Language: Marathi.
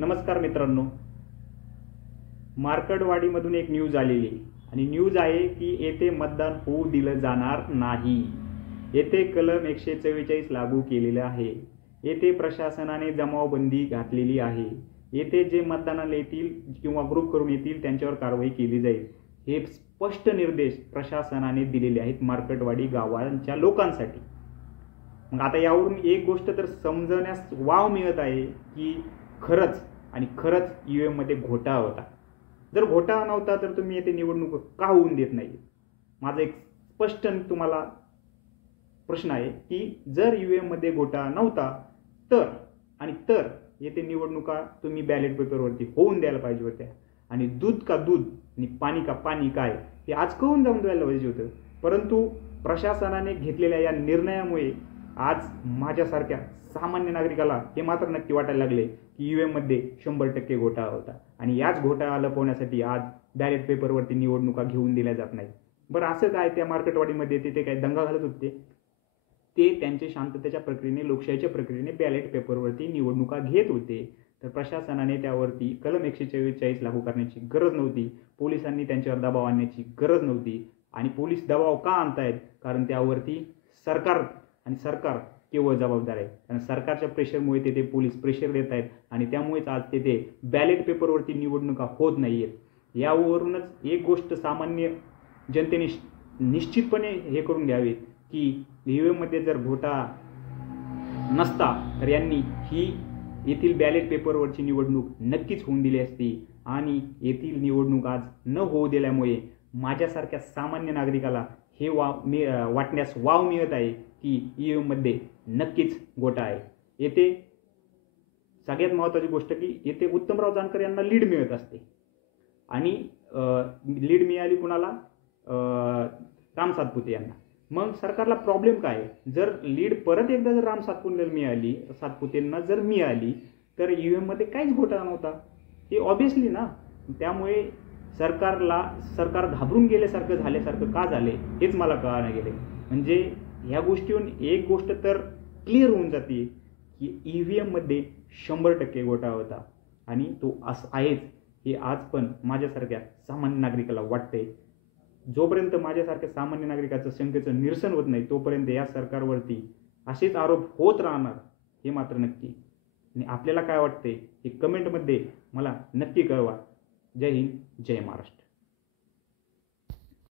नमस्कार मित्रांनो, मार्कडवाडीमधून एक न्यूज आलेली आणि न्यूज आहे की येथे मतदान होऊ दिलं जाणार नाही। येथे कलम 144 लागू केलेलं आहे। येथे प्रशासनाने जमावबंदी घातलेली आहे। येथे जे मतदानाला येतील किंवा ग्रुप करून येतील त्यांच्यावर कारवाई केली जाईल। हे स्पष्ट निर्देश प्रशासनाने दिलेले आहेत मार्कडवाडी गावांच्या लोकांसाठी। मग आता यावरून एक गोष्ट तर समजण्यास वाव मिळत आहे की खरंच ईव्हीएम मध्ये घोटाळा होता। जर घोटाळा नव्हता तर तुम्ही येथे निवडणूक का होऊन देत नाही? माझा एक स्पष्ट तुम्हाला प्रश्न आहे की जर ईव्हीएम मध्ये घोटाळा नव्हता तर येथे निवडणुका तुम्ही बॅलेट पेपरवरती होऊन द्यायला पाहिजे होत्या। आणि दूध का दूध आणि पाणी का पाणी काय हे आज कळून जाऊन द्यायला पाहिजे होतं। परंतु प्रशासनाने घेतलेल्या या निर्णयामुळे आज माझ्यासारख्या सामान्य नागरिकाला हे मात्र नक्की वाटायला लागले की ईव्हीएम मध्ये 100% घोटाळा होता आणि याच घोटाळा लपवण्यासाठी आज बॅलेट पेपरवरती निवडणुका घेऊन दिल्या जात नाही। बरं, असं काय त्या मार्केटवाडीमध्ये ते काय दंगा घालत होते? ते त्यांचे शांततेच्या प्रक्रियेने, लोकशाहीच्या प्रक्रियेने बॅलेट पेपरवरती निवडणुका घेत होते। तर प्रशासनाने त्यावरती कलम 144 लागू करण्याची गरज नव्हती। पोलिसांनी त्यांच्यावर दबाव आणण्याची गरज नव्हती। आणि पोलीस दबाव का आणतायत? कारण त्यावरती सरकार केवळ जबाबदार आहे। कारण सरकारच्या प्रेशरमुळे ते पोलीस प्रेशर देत आहेत आणि त्यामुळेच आज ते बॅलेट पेपरवरती निवडणुका होत नाहीयेत। यावरूनच एक गोष्ट सामान्य जनतेने निश्चितपणे हे करून घ्यावे की ईव्हीएम मध्ये जर घोटाळा नसता तर यांनी येथील बॅलेट पेपरवरची निवडणूक नक्कीच होऊन दिली असती। आणि येथील निवडणूक आज न होऊ दिल्यामुळे माझ्यासारख्या सामान्य नागरिकाला हे वाटण्यास वाव मिळत आहे की ईव्हीएम मध्ये नक्कीच घोटाळा आहे। येथे सगळ्यात महत्त्वाची गोष्ट की येथे उत्तमराव जानकर यांना लीड मिळत असते आणि लीड मिळाली कुणाला? राम सातपुते यांना। मग सरकारला प्रॉब्लेम काय? जर लीड परत एकदा जर राम सातपुतेंना जर मिळाली तर ईव्हीएम मध्ये काहीच घोटाळा नव्हता, हे ऑब्विसली ना। त्यामुळे सरकार घाबरून गेल्यासारखं झाल्यासारखं का झाले हेच मला कळायला गेले। म्हणजे ह्या गोष्टीवरून एक गोष्ट तर क्लिअर होऊन जाते की ईव्हीएम मध्ये 100% घोटाळा होता आणि तो असं आहेच हे आज पण माझ्यासारख्या सामान्य नागरिकाला वाटतंय। जोपर्यंत माझ्यासारख्या सामान्य नागरिकाचं शंकेचं निरसन होत नाही तोपर्यंत या सरकारवरती असेच आरोप होत राहणार हे मात्र नक्की। आणि आपल्याला काय वाटतंय हे कमेंटमध्ये मला नक्की कळवा। जय हिंद, जय महाराष्ट्र।